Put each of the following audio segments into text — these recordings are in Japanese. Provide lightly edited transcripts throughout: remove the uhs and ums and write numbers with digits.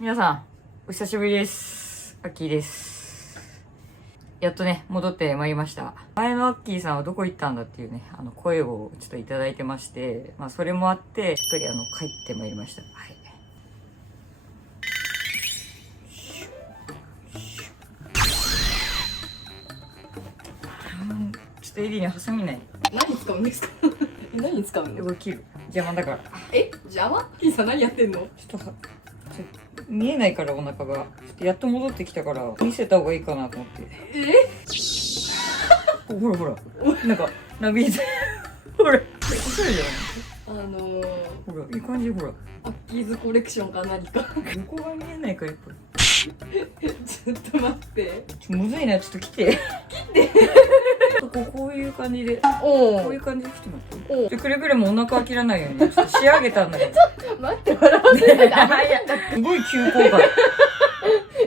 皆さん、お久しぶりです。アッキーです。やっとね、戻ってまいりました。前のアッキーさんはどこ行ったんだっていうね、声をちょっといただいてまして、まあ、それもあって、しっかり帰ってまいりました。はい。ちょっとエリーにハサミない。何使うんですか？何に使うの？これ切る。邪魔だから。邪魔？キーさん何やってんの？ちょっと見えないからお腹が。ちょっとやっと戻ってきたから見せた方がいいかなと思って。ほらほら。なんかなびいて。ほら。おしゃれじゃない？ほらいい感じほら。アッキーズコレクションか何か。横が見えないからやっぱり。ちょっと待って。むずいな、ちょっと来て。こういう感じで。こういう感じで来てもらって。くれぐれもお腹切らないように、ちょっと仕上げたんだけど。待って、笑わせないで。すごい急降下。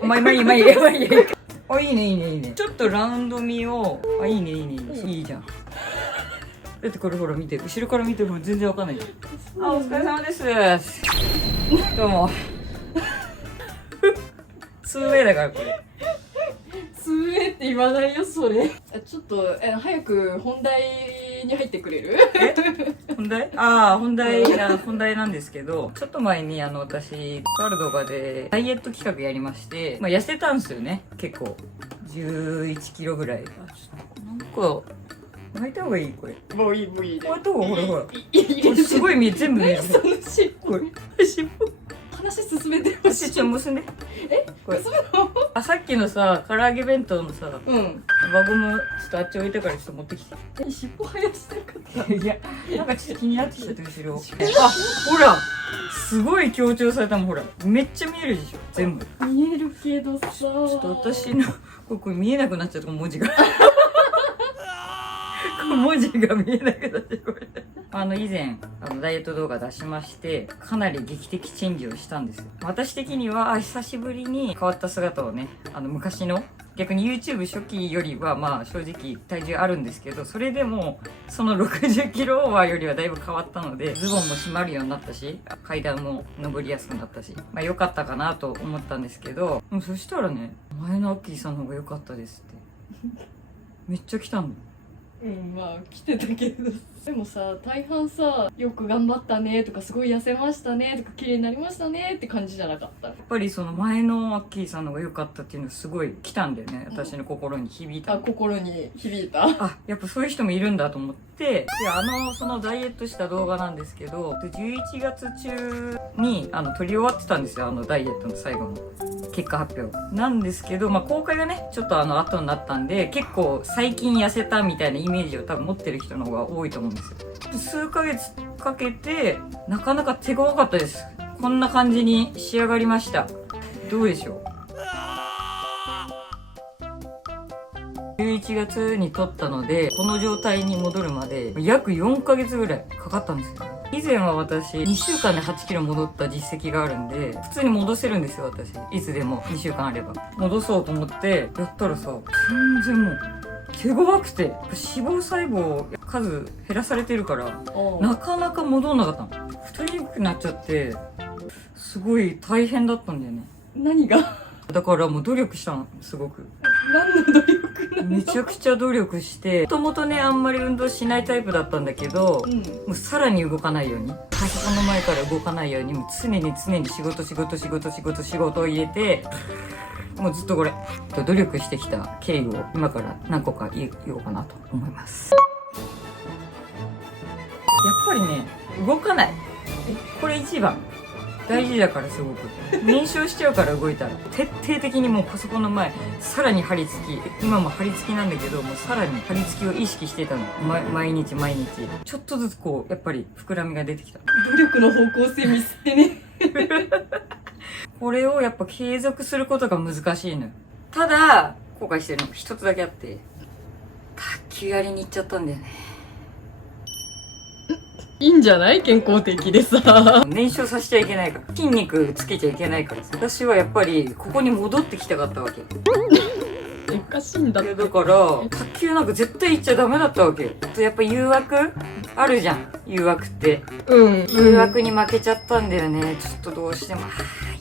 まあ、いい。あ、いいね。ちょっとラウンド身を。あ、いいね。いいじゃん。だってこれほら見て、後ろから見ても全然わかんない。あ、お疲れ様です。どうも。2way だからこれ。2way って言わないよそれ。ちょっと早く本題に入ってくれる？本題？本題なんですけど、ちょっと前に私とある動画でダイエット企画やりまして、まあ痩せたんですよね。結構11キロぐらい。なんか巻いた方がいいこれ。もういい。こうやった方がほら。これすごい全部見える。その尻尾。これ尻尾。話進めてほしい。ちょ結んで。これ結ぶの？さっきのさ唐揚げ弁当のさ輪ゴムちょっとあっち置いたからちょっと持ってきて。尻尾生やしたかった。いやなんかちょっと気になってきちゃって後ろ。あほらすごい強調されたもんほらめっちゃ見えるでしょ全部。見えるけどさ。ちょっと私のこれ見えなくなっちゃった文字が。文字が見えなくなってこれ。以前ダイエット動画出しましてかなり劇的チェンジをしたんですよ。私的には久しぶりに変わった姿をね昔の逆に YouTube 初期よりはまあ正直体重あるんですけど、それでもその60キロオーバーよりはだいぶ変わったのでズボンも締まるようになったし階段も登りやすくなったしまあ良かったかなと思ったんですけど、そしたらね前のアッキーさんの方が良かったですってめっちゃ来たの。まあ来てたけどでもさ大半さよく頑張ったねとかすごい痩せましたねとか綺麗になりましたねって感じじゃなかった？やっぱりその前のアッキーさんの方が良かったっていうのすごい来たんだよね。私の心に響いた。心に響いた。やっぱそういう人もいるんだと思って、でそのダイエットした動画なんですけど11月中に撮り終わってたんですよ。ダイエットの最後の結果発表なんですけど、まあ公開がねちょっと後になったんで結構最近痩せたみたいなイメージを多分持ってる人の方が多いと思うんですよ。数ヶ月かけてなかなか手強かったです。こんな感じに仕上がりました。どうでしょう。11月に撮ったのでこの状態に戻るまで約4ヶ月ぐらいかかったんですよ。以前は私2週間で8キロ戻った実績があるんで普通に戻せるんですよ。私いつでも2週間あれば戻そうと思ってやったらさ全然もう手強くて脂肪細胞数減らされてるからなかなか戻んなかったの。太りにくくなっちゃってすごい大変だったんだよね。何が？だからもう努力したのすごく。何の努力なの？めちゃくちゃ努力してもともとねあんまり運動しないタイプだったんだけど、もうさらに動かないようにパソコンの前から動かないようにもう常に仕事を入れてもうずっとこれ努力してきた経緯を今から何個か言おうかなと思います。やっぱりね動かないこれ一番大事だからすごく燃焼しちゃうから動いたら徹底的にもうパソコンの前さらに張り付き今も張り付きなんだけどもうさらに張り付きを意識してたの、毎日ちょっとずつこうやっぱり膨らみが出てきた。努力の方向性ミスってね。これをやっぱ継続することが難しいのよ。ただ後悔してるのが一つだけあって卓球やりに行っちゃったんだよね。いいんじゃない？健康的でさ燃焼させちゃいけないから筋肉つけちゃいけないから私はやっぱりここに戻ってきたかったわけ。おかしいんだって。だから卓球なんか絶対行っちゃダメだったわけよ。やっぱ誘惑あるじゃん誘惑って。誘惑に負けちゃったんだよね。ちょっとどうしても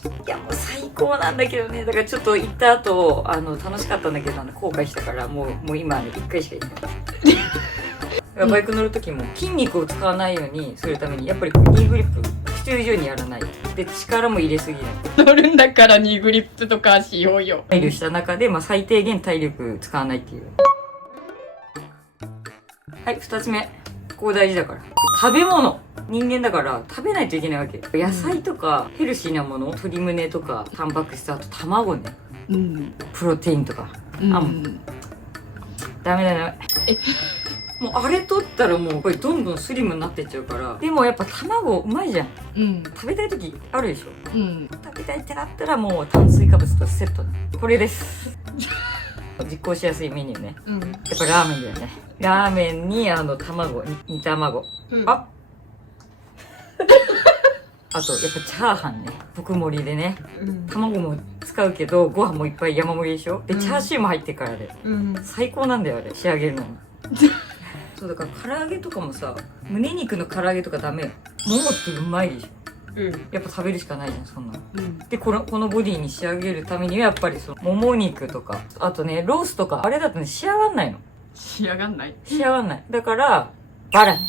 行っいやもう最高なんだけどね。だからちょっと行った後楽しかったんだけど後悔したからもう今ね1回しか行ってないバイク乗る時も筋肉を使わないようにするためにやっぱりニーグリップ必要以上にやらないで力も入れすぎない乗るんだからニーグリップとかしようよ。配慮した中で、最低限体力使わないっていう。はい、2つ目。ここ大事だから。食べ物。人間だから食べないといけないわけ。野菜とかヘルシーなもの、鶏胸とかタンパク質、あと卵ね。うん。プロテインとか。うん。ダメだダメ。もうあれ取ったらもうこれどんどんスリムになってっちゃうから。でもやっぱ卵うまいじゃん。うん。食べたい時あるでしょ。うん。食べたいってなったらもう炭水化物とセットだ。これです。実行しやすいメニューね。うん。やっぱラーメンだよね。ラーメンに卵、煮卵。うん、ああと、やっぱチャーハンね。特盛りでね。うん、卵も使うけど、ご飯もいっぱい山盛りでしょ。で、チャーシューも入ってからで。うん、最高なんだよ、あれ。仕上げるのに。そう、だから唐揚げとかもさ、胸肉の唐揚げとかダメよ。ももってうまいでしょ。うん、やっぱ食べるしかないじゃん、そんなの。うん、で、このボディに仕上げるためには、やっぱりもも肉とか、あとね、ロースとか、あれだとね、仕上がんないの。仕上がんない。仕上がんない。だから、バラね。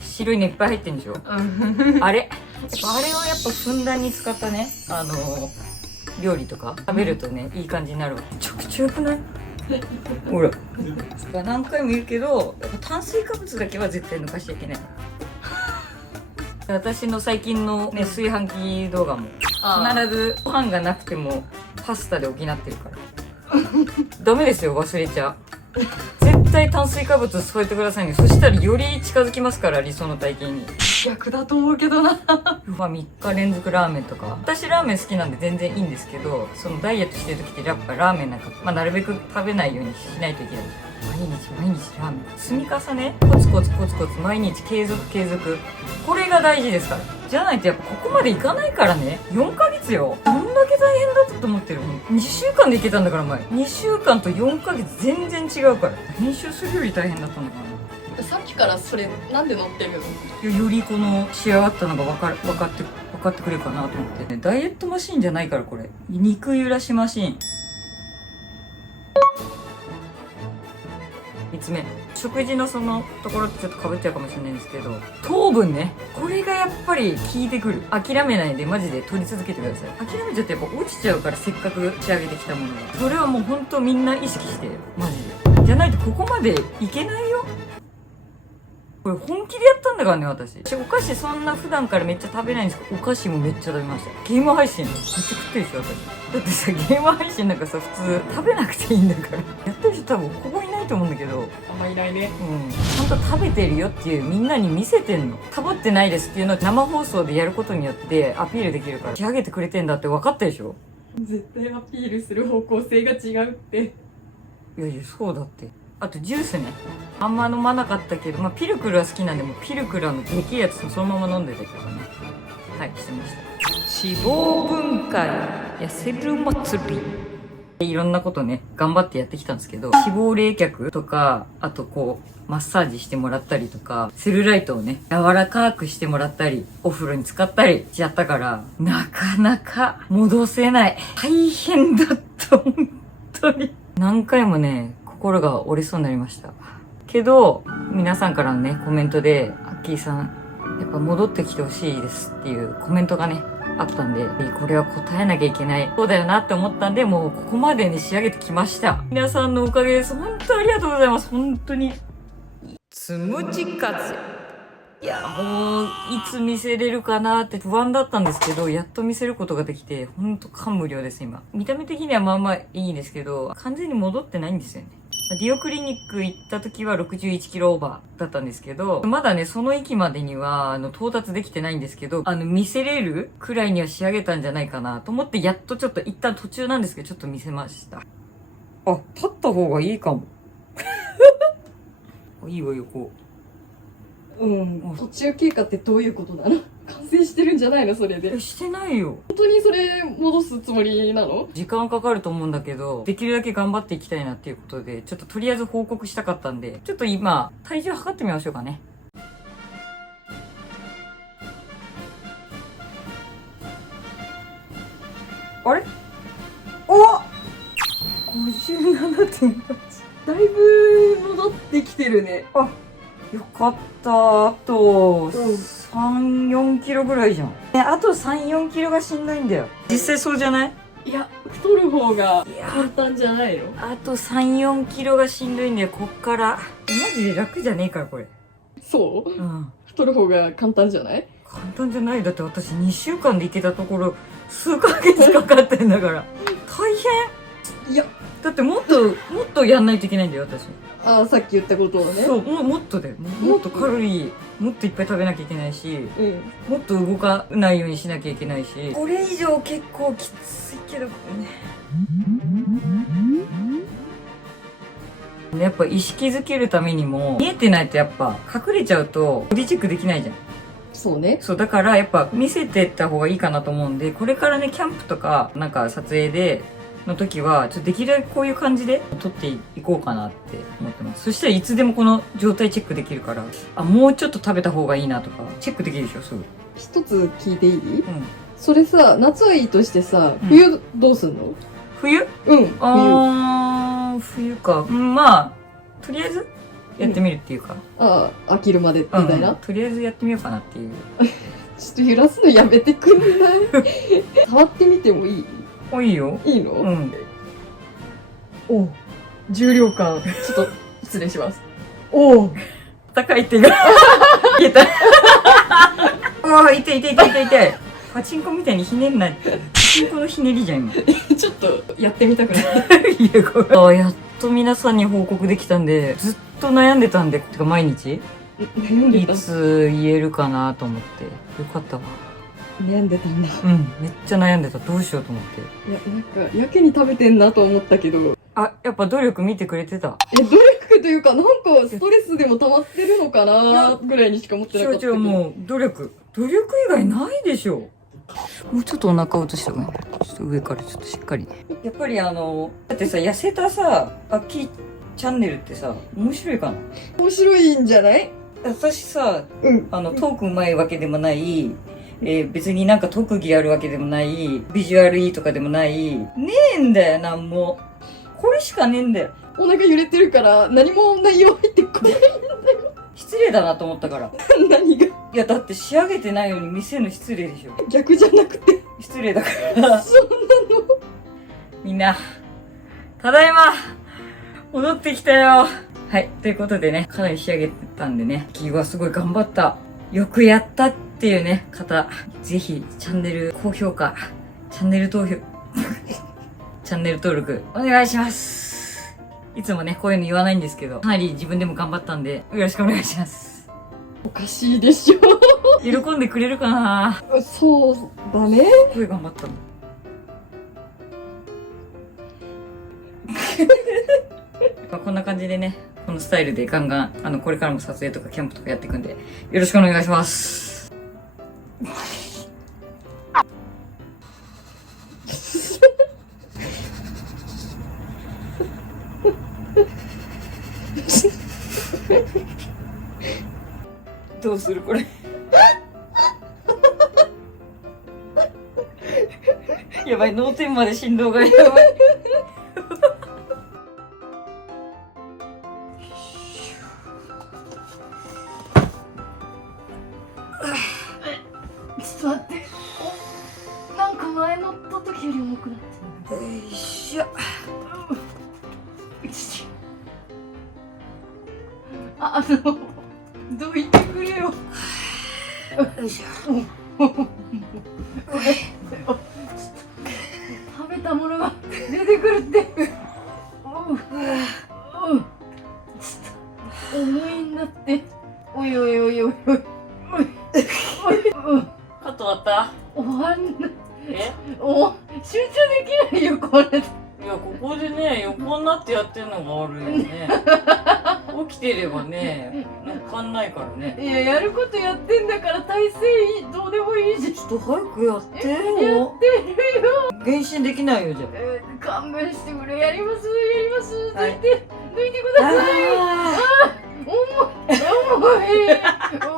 白いのいっぱい入ってんでしょ。あれあれをやっぱふんだんに使ったね、料理とか食べるとね、いい感じになるわ。めちゃくちゃ良くない？ほら。何回も言うけど、やっぱ炭水化物だけは絶対抜かしちゃいけない。私の最近のね、炊飯器動画も、必ずご飯がなくてもパスタで補ってるから。ダメですよ、忘れちゃう。絶対炭水化物添えてくださいね。そしたらより近づきますから、理想の体型に。逆だと思うけどな。3日連続ラーメンとか。私ラーメン好きなんで全然いいんですけど、そのダイエットしてる時ってやっぱラーメンなんか、なるべく食べないようにしないといけない。毎日ラーメン。積み重ね、コツコツ、毎日継続。これが大事ですから。じゃないとやっぱここまでいかないからね。4ヶ月よ。どんだけ大変だったと思ってるの？ 2 週間でいけたんだから前。2週間と4ヶ月全然違うから。編集するより大変だったんだからな。さっきからそれなんで乗ってるの？よりこの仕上がったのが分かってくれるかなと思って、ね、ダイエットマシーンじゃないからこれ。肉揺らしマシーン。3つ目、食事のそのところとちょっとかぶっちゃうかもしれないんですけど、糖分ね、これがやっぱり効いてくる。諦めないでマジで取り続けてください。諦めちゃってやっぱ落ちちゃうから、せっかく仕上げてきたものが。それはもうほんとみんな意識して、マジで。じゃないとここまでいけないよ。これ本気でやったんだからね、私。お菓子そんな普段からめっちゃ食べないんですけど、お菓子もめっちゃ食べました。ゲーム配信めっちゃ食ってるでしょ、私。だってさ、ゲーム配信なんかさ、普通食べなくていいんだから。やってる人多分ここいないと思うんだけど。あんまいないね。ちゃんと食べてるよっていうみんなに見せてんの。サボってないですっていうのを生放送でやることによってアピールできるから。仕上げてくれてんだって分かったでしょ？絶対アピールする方向性が違うって。いや、そうだって。あとジュースね。あんま飲まなかったけど、ピルクルは好きなんで、もうピルクルできるやつそのまま飲んでたけどね。はい、してました。脂肪分解、痩せる祭り。いろんなことね、頑張ってやってきたんですけど、脂肪冷却とか、あとマッサージしてもらったりとか、セルライトをね、柔らかくしてもらったり、お風呂に使ったりしちゃったから、なかなか戻せない。大変だった、本当に。何回もね、心が折れそうになりました。けど、皆さんからのね、コメントで、アッキーさん、やっぱ戻ってきてほしいですっていうコメントがね、あったんで、これは答えなきゃいけない。そうだよなって思ったんで、もうここまでね、仕上げてきました。皆さんのおかげです。本当ありがとうございます。本当に。つむじ風。いや、もう、いつ見せれるかなって不安だったんですけど、やっと見せることができて、ほんと感無量です、今。見た目的にはまあまあいいんですけど、完全に戻ってないんですよね。ディオクリニック行った時は61キロオーバーだったんですけど、まだね、その域までには、到達できてないんですけど、見せれるくらいには仕上げたんじゃないかなと思って、やっとちょっと一旦途中なんですけど、ちょっと見せました。あ、立った方がいいかも。いいわよ、こう。途中経過ってどういうことなの？完成してるんじゃないのそれで。してないよ。本当にそれ戻すつもりなの？時間かかると思うんだけど、できるだけ頑張っていきたいなっていうことで、ちょっととりあえず報告したかったんで、ちょっと今、体重測ってみましょうかね。あれお 57.8。だいぶ戻ってきてるね。あ、よかった。あと、うん3、4キロぐらいじゃん。あと3、4キロがしんどいんだよ。実際そうじゃない？いや、太る方が簡単じゃないの？あと3、4キロがしんどいんだよ、こっから。マジで楽じゃねえから、これ。そう？うん。太る方が簡単じゃない？簡単じゃない。だって私2週間で行けたところ、数ヶ月かかってんだから。大変。いや、だってもっとやんないといけないんだよ、私。ああ、さっき言ったことをね。そう、もっとだよね。もっとカロリー、もっといっぱい食べなきゃいけないし、うん。もっと動かないようにしなきゃいけないし、これ以上結構きついけどね。やっぱ意識づけるためにも、見えてないとやっぱ隠れちゃうとボディチェックできないじゃん。そうね。そう、だからやっぱ見せてった方がいいかなと思うんで、これからね、キャンプとか、なんか撮影で、の時は、ちょっとできるだけこういう感じで撮っていこうかなって思ってます。そしたらいつでもこの状態チェックできるから、あ、もうちょっと食べた方がいいなとか、チェックできるでしょ、すぐ。一つ聞いていい？うん。それさ、夏はいいとしてさ、うん冬どうすんの？冬？うん、冬。冬か。うん、まあ、とりあえずやってみるっていうか。ああ、飽きるまでみたいな。とりあえずやってみようかなっていう。ちょっと揺らすのやめてくんない？触ってみてもいい？お、いいよ。いいの？うん。お、重量感。ちょっと失礼します。おお、高い手が。消えた。おー、痛い痛い痛い痛い痛い。パチンコみたいにひねんない。パチンコのひねりじゃん、今。ちょっとやってみたくない？いや、これ。あ、やっと皆さんに報告できたんで、ずっと悩んでたんで、てか毎日い悩んでた？つ言えるかなと思って。よかったわ。悩んでたんだ。うん、めっちゃ悩んでた。どうしようと思って。いや、なんか、やけに食べてんなと思ったけど。あ、やっぱ努力見てくれてた。努力というか、なんか、ストレスでも溜まってるのかなぐらいにしか思ってなかったけど。もう、努力以外ないでしょ。もうちょっとお腹落とした方がいい。ちょっと上からちょっとしっかり。やっぱりだってさ、痩せたさ、アッキーチャンネルってさ、面白いかな？面白いんじゃない？私さ、うん。トークうまいわけでもない、別になんか特技あるわけでもない、ビジュアルいいとかでもない、ねえんだよ、なんも。これしかねえんだよ。お腹揺れてるから、何も内容入ってこないんだよ。失礼だなと思ったから。何が？いや、だって仕上げてないように見せるの失礼でしょ。逆じゃなくて。失礼だから。そうなの？みんな、ただいま戻ってきたよ。はい。ということでね、かなり仕上げたんでね、キーはすごい頑張った。よくやったっていうね、方、ぜひ、チャンネル高評価、チャンネル登録、お願いします。いつもね、こういうの言わないんですけど、かなり自分でも頑張ったんで、よろしくお願いします。おかしいでしょ。喜んでくれるかな？そうだね。すごい頑張ったの。まあこんな感じでね、このスタイルでガンガン、これからも撮影とかキャンプとかやっていくんで、よろしくお願いします。どうするこれ。やばい、脳天まで振動がやばい。ちょっと待って。お、なんか前乗った時より重くなってる。よいしょ。どいてくれよ。よいしょ。食べたものが出てくるって。重いんだって。おいおいおいおいおい。カット終わった？終わんない。え？集中できないよこれ。いや、ここでね、横になってやってるのが悪いよね。起きてればね、乗っかんないからね。いや、やることやってんだから体勢どうでもいいじゃん。ちょっと早くやってよ。やってるよ。原神できないよ、じゃ勘弁してくれ。やります。はい抜いてください。あ。重い。